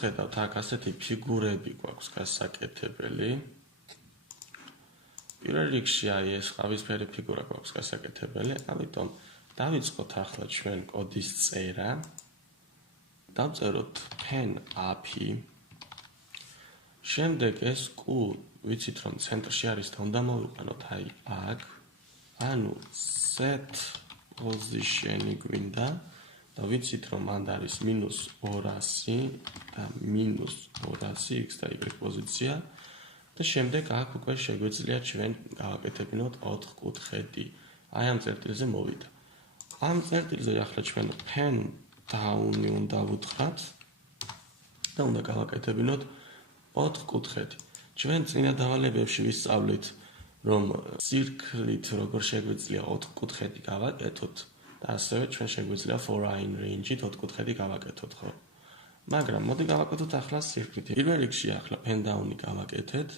ხედავთ, აქ ასეთი ფიგურები გვაქვს გასაკეთებელი. პირველ რიგში ეს ყავისფერი ფიგურა გვაქვს გასაკეთებელი, ამიტომ დავიწყოთ ახლა ჩვენ კოდის წერა. დავწეროთ pen API. შემდეგ ეს კუ ვიცით რომ ცენტრში არის და უნდა მოვიყვანოთ აი აქ. ანუ set position-ი გვინდა და ვიცით რომ მანდ არის -200 და -200 x და y პოზიცია და შემდეგ აქ უკვე შეგვიძლია ჩვენ გავაკეთებინოთ 4 კუთხედი. აი ამ წერტილზე მოვიდა. ამ წერტილზე ახლა ჩვენ pen down-ი უნდა ვუთხრათ და უნდა გავაკეთებინოთ 4 კუთხედი. ჩვენ წინა დავალებებში ვისწავლით რომ circle-ით როგორ შეგვიძლია 4 კუთხედი გავაკეთოთ და ასევე ჩვენ შეგვიძლია for in range-ით 4 კუთხედი გავაკეთოთ, ხო? მაგრამ მოდი გავაკეთოთ ახლა circle-ით. პირველ რიგში ახლა pen down-ი გავაკეთეთ.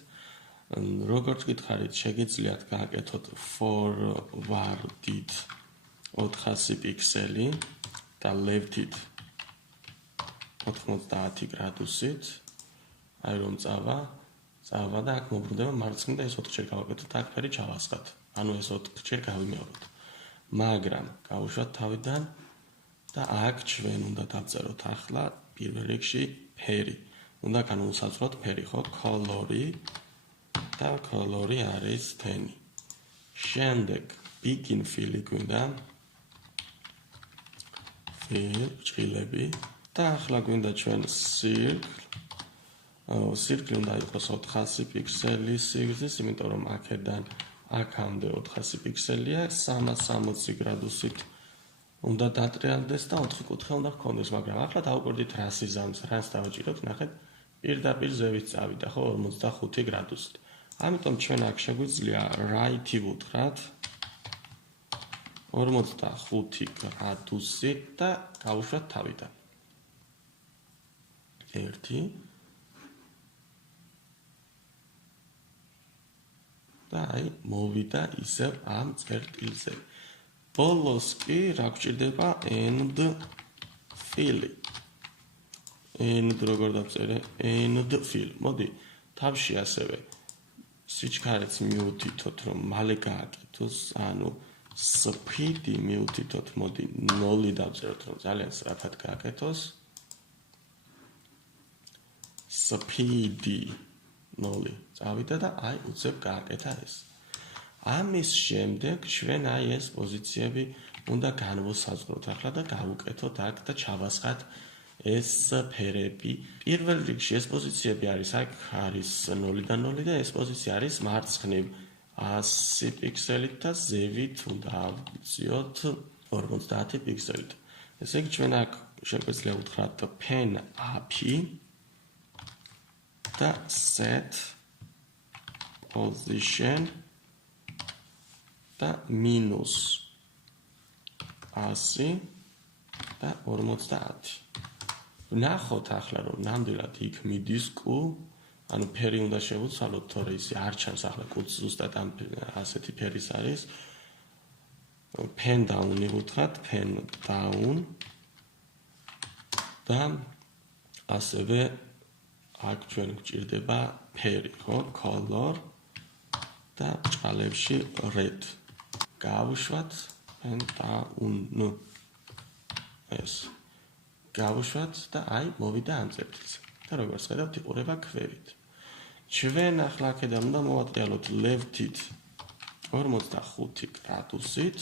როგორც გითხარით, შეგიძლიათ გააკეთოთ forward-ით 400 პიქსელი და left-ით 90 გრადუსით. აი რომ წავა და აქ მოbrunდება მარცხნივ და ეს 4-ჯერ გავაკეთოთ, აქ ფერი ჩავასხათ. ანუ ეს 4-ჯერ გავიმეოროთ. მაგრამ გავუშვათ თავიდან და აქ ჩვენ უნდა დავწეროთ ახლა პირველ რიგში ფერი. უნდა განვუსაზღვროთ ფერი, ხო? color-ი და color-ი არის 10. შემდეგ begin fill-ი გვინდა. fill ჭრილები და ახლა გვინდა ჩვენ circle. circle უნდა იყოს 400 პიქსელის სიგრძის, იმიტომ რომ აქედან აქამდე 400 პიქსელია, 360 გრადუსით უნდა დატრიალდეს და 4 კუთხე უნდა ჰქონდეს, მაგრამ ახლა დავუკვირდით რა სიზამს, რას დავაჭიროთ, ნახეთ, პირდაპირ ზევით წავიდა, ხო, 45 გრადუსით. ამიტომ ჩვენ აქ შეგვიძლია right-ი ვუთხრათ 45 გრადუსით და გავუშვათ თავიდან. 1 და აი მოვიდა ისევ ამ წერტილზე. ბოლოს კი რა გვჭირდება end fill-ი. end როგორ დავწერე? end fill. მოდი თავში ასევე სიჩქარეც მიუთითოთ რომ მალე გააკეთოს, ანუ speed-ი მიუთითოთ, მოდი 0 დავწეროთ რომ ძალიან სწრაფად გააკეთოს. speed-ი 0 წავიდა და აი უცებ გააკეთა ეს. ამის შემდეგ ჩვენ აი ეს პოზიციები უნდა განვუსაზღვროთ ახლა და გავუკეთოთ აქ და ჩავასხათ ეს ფერები. პირველ რიგში ეს პოზიციები არის აქ არის 0-დან 0 და ეს პოზიცია არის მარცხნივ 100 პიქსელით და ზევით უნდა ავწიოთ 50 პიქსელით. ესე იგი ჩვენ აქ შეგვიძლია ვუთხრათ pen API და set position და -100 და 50. ვნახოთ ახლა რომ ნამდვილად იქ მიდის კუ, ანუ ფერი უნდა შევუცვალოთ, თორე ისე არ ჩანს ახლა კუც ზუსტად ამ ასეთი ფერის არის. pen down-ი ვუთხრათ, pen down და ასევე აქ ჩვენ გვჭირდება ფერი, ხო? color და ჭალებში red. გავუშვათ pen down. ეს გავუშვათ და აი მოვიდა ამ წერტილზე. და როგორც ხედავთ, იყურება ქვევით. ჩვენ ახლა აქედან უნდა მოვატრიალოთ left-ით 45 გრადუსით.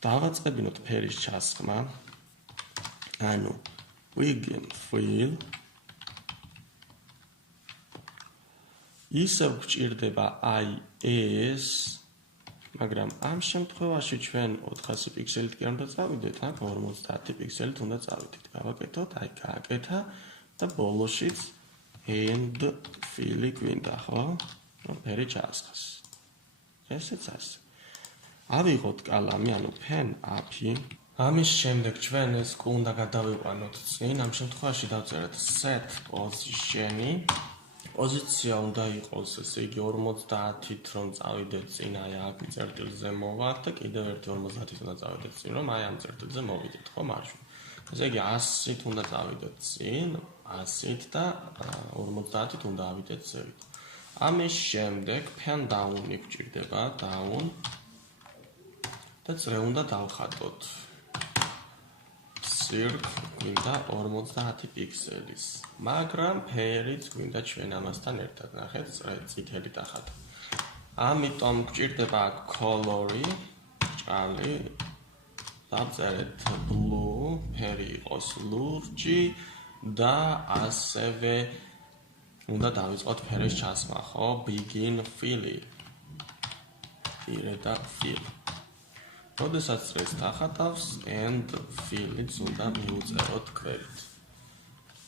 დავაწყებინოთ ფერის ჩასხმა. ანუ begin fill. ისევ გვჭირდება აი ეს, მაგრამ ამ შემთხვევაში ჩვენ 400 პიქსელით კი არ უნდა წავიდეთ, აქ 50 პიქსელით უნდა წავიდეთ. გავაკეთოთ, აი გააკეთა და ბოლოშიც end fill-ი გვინდა, ხო? რომ ფერი ჩაასხას. ესეც ასე. ავიღოთ კალამი, ანუ pen API. ამის შემდეგ ჩვენ ეს კუ უნდა გადავიყვანოთ წინ, ამ შემთხვევაში დავწერეთ set position-ი. პოზიცია უნდა იყოს, ესე იგი 50-ით რომ წავიდეთ წინ, აი აქ წერტილზე მოვართ და კიდევ ერთი 50-ით უნდა წავიდეთ წინ, რომ აი ამ წერტილზე მოვიდეთ, ხო, მარჯვნივ. ესე იგი 100-ით უნდა წავიდეთ წინ, 100-ით და 50-ით უნდა ავიდეთ ზევით. ამის შემდეგ pen down-ი გვჭირდება, down და წრე უნდა დავხატოთ. Circle გვინდა 50 პიქსელის, მაგრამ ფერიც გვინდა ჩვენ ამასთან ერთად. ნახეთ, წრე წითელი დახატა. ამიტომ გვჭირდება აქ color-ი, ჭალი, დავწერეთ blue, ფერი იყოს ლურჯი და ასევე უნდა დავიწყოთ ფერის ჩასმა, ხო? Begin fill-ი. და fill. როდესაც წრეს დახატავს, end fill-იც უნდა მივუწეროთ ქვევით.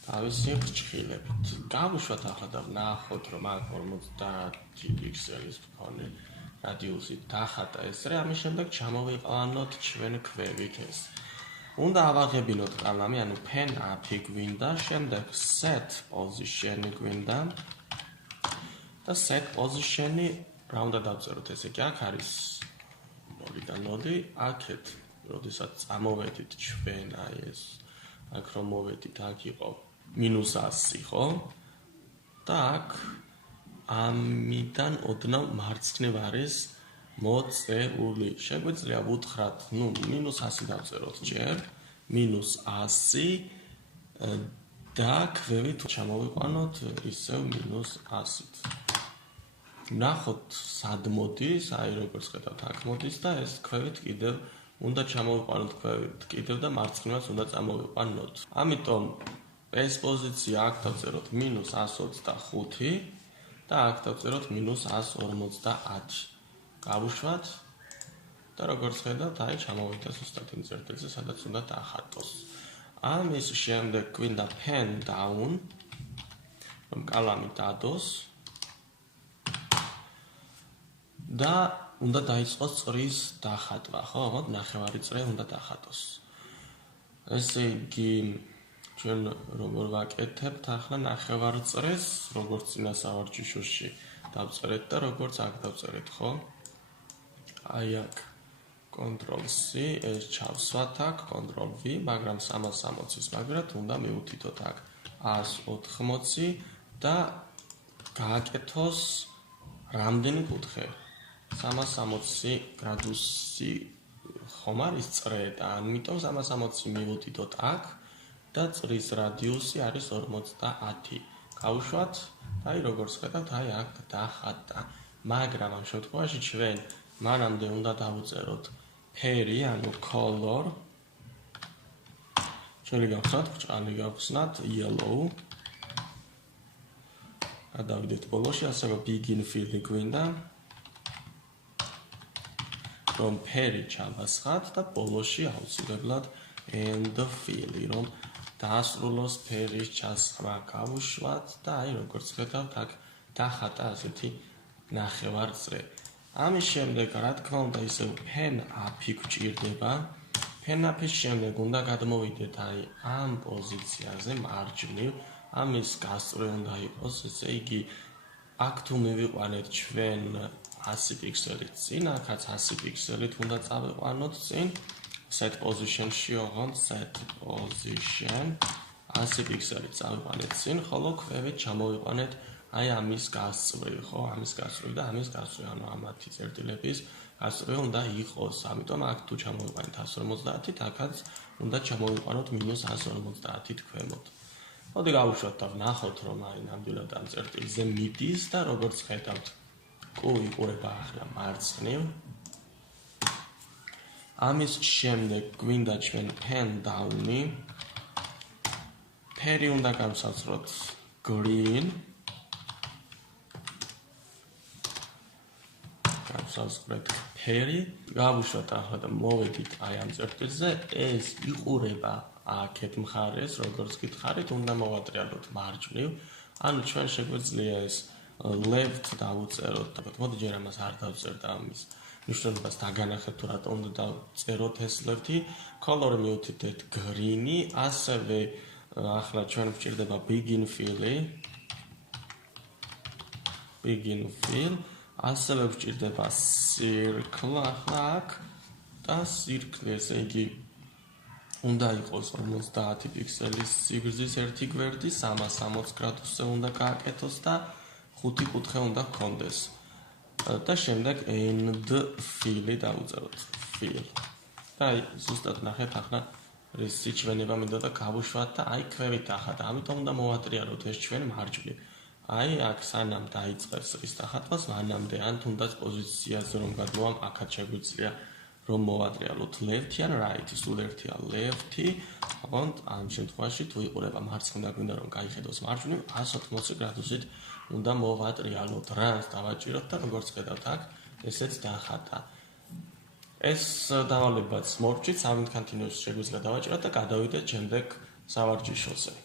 თავისი ხრჩხილებით. გავუშვათ ახლა და ვნახოთ, რომ აქ 50 პიქსელის მქონე რადიუსით დახატა ეს რე, ამის შემდეგ ჩამოვიყვანოთ ჩვენ ქვევით ეს. უნდა ავაღებინოთ კალამი, ანუ pen up-ი გვინდა, შემდეგ set position-ი გვინდა და set position-ი რა უნდა დავწეროთ, ესე კი აქ არის 0-დან 0, აქეთ, როდესაც წამოვედით ჩვენ აი ეს, აქ რომ მოვედით, აქ იყო -100, ხო? და აქ ამიდან ოდნავ მარცხნივ არის მოწეული. შეგვიძლია ვუთხრათ, -100 დავწეროთ ჯერ, -100 და ქვევით ჩამოვიყვანოთ ისევ -100-ით. ნახოთ, სად მოდის, აი როგორც ხედავთ, აქ მოდის და ეს ქვევით კიდევ უნდა ჩამოვიყვანოთ ქვევით კიდევ და მარცხნივაც უნდა წამოვიყვანოთ. ამიტომ ეს პოზიცია აქ დავწეროთ -125 და აქ დავწეროთ -150. გავუშვათ და როგორც ხედავთ, აი ჩამოვიდა ზუსტად იმ წერტილზე, სადაც უნდა დახატოს. ამის შემდეგ გვინდა pen down, რომ კალამი დადოს და უნდა დაიწყოს წრის დახატვა, ხო? მოდ ნახევარი წრე უნდა დახატოს. ესე იგი ჩვენ როგორ ვაკეთებთ ახლა ნახევარ წრეს, როგორც წინა სავარჯიშოში დავწერეთ და როგორც აქ დავწერეთ, ხო? აი აქ Ctrl+C, ეს ჩავსვათ აქ, Ctrl+V, მაგრამ 360-ის მაგრად უნდა მივუთითოთ აქ 180 და გააკეთოს რამდენი კუთხე? 360 გრადუსი ხომ არის წრე და ამიტომ 360 მივუთითოთ აქ და წრის რადიუსი არის 50. გავუშვათ, აი როგორც ხედავთ, აი აქ დახატა. მაგრამ ამ შემთხვევაში ჩვენ მანამდე უნდა დავუწეროთ ფერი, ანუ color. ჩვენი გავხსნათ, ბრჭყალი გავხსნათ, yellow. გადავიდეთ ბოლოში, ასევე begin fill-ი გვინდა. რომ ფერი ჩავასხათ და ბოლოში აუცილებლად end fill-ი, რომ დაასრულოს ფერის ჩასხმა. გავუშვათ და აი როგორც ხედავთ, აქ დახატა ასეთი ნახევარ წრე. ამის შემდეგ, რა თქმა უნდა, ისევ pen up-ი გვჭირდება. pen up-ის შემდეგ უნდა გადმოვიდეთ აი ამ პოზიციაზე მარჯვნივ. ამის გასწვრივ უნდა იყოს, ესე იგი, აქ თუ მივიყვანეთ ჩვენ 100 პიქსელით წინ, აქაც 100 პიქსელით უნდა წავიყვანოთ წინ. Set position-ში ოღონდ set position 100 პიქსელით წავიყვანეთ წინ, ხოლო ქვევით ჩამოვიყვანეთ აი ამის გასწვრივ, ხო? ამის გასწვრივ და ამის გასწვრივ, ანუ ამათი წერტილების გასწვრივ უნდა იყოს. ამიტომ აქ თუ ჩამოვიყვანეთ 150-ით, აქაც უნდა ჩამოვიყვანოთ -150-ით ქვემოთ. მოდი გავუშვათ და ვნახოთ, რომ აი ნამდვილად ამ წერტილზე მიდის და როგორც ხედავთ, კუ იყურება ახლა მარცხნივ. ამის შემდეგ გვინდა ჩვენ pen down-ი. ფერი უნდა გავსაცროთ green. გავსაცროთ ფერი. გავუშვათ ახლა და მოვედით აი ამ წერტილზე. ეს იყურება აქეთ მხარეს, როგორც გითხარით, უნდა მოვატრიალოთ მარჯვნივ. ანუ ჩვენ შეგვიძლია ეს left დავუწეროთ. მოდი ჯერ ამას არ დავწერ და ამის მნიშვნელობას დაგანახეთ, თუ რატომ უნდა დავწეროთ ეს left-ი. color მივუთითეთ green-ი, ასევე ახლა ჩვენ გვჭირდება begin fill-ი. begin fill, ასევე გვჭირდება circle ახლა აქ და circle, ესე იგი უნდა იყოს 50 პიქსელის სიგრძის ერთი გვერდი, 360 გრადუსზე უნდა გააკეთოს და 5 კუთხე უნდა ჰქონდეს. და შემდეგ end fill-ი დავუწეროთ. fill. და აი ზუსტად ნახეთ ახლა რის სიჩვენება მინდა და გავუშვათ და აი ქვევით ახლა და ამიტომ უნდა მოვატრიალოთ ეს ჩვენი მარჯვნივ. აი აქ სანამ დაიწყებს რის დახატვას, მანამდე ან თუნდაც პოზიციაზე რომ გადმოვამ, აქაც შეგვიძლია რომ მოვატრიალოთ left-ი ან right-ი, სულ ერთია left-ი, ოღონდ ამ შემთხვევაში თუ იყურება მარცხნიდან გვინდა რომ გაიხედოს მარჯვნივ, 180 გრადუსით უნდა მოვატრიალოთ. რას დავაჭიროთ და როგორც ხედავთ აქ, ესეც დახატა. ეს დავალებაც მორჩით, 3 კანტინოს შეგვიძლია დავაჭიროთ და გადავიდეთ შემდეგ სავარჯიშოზე.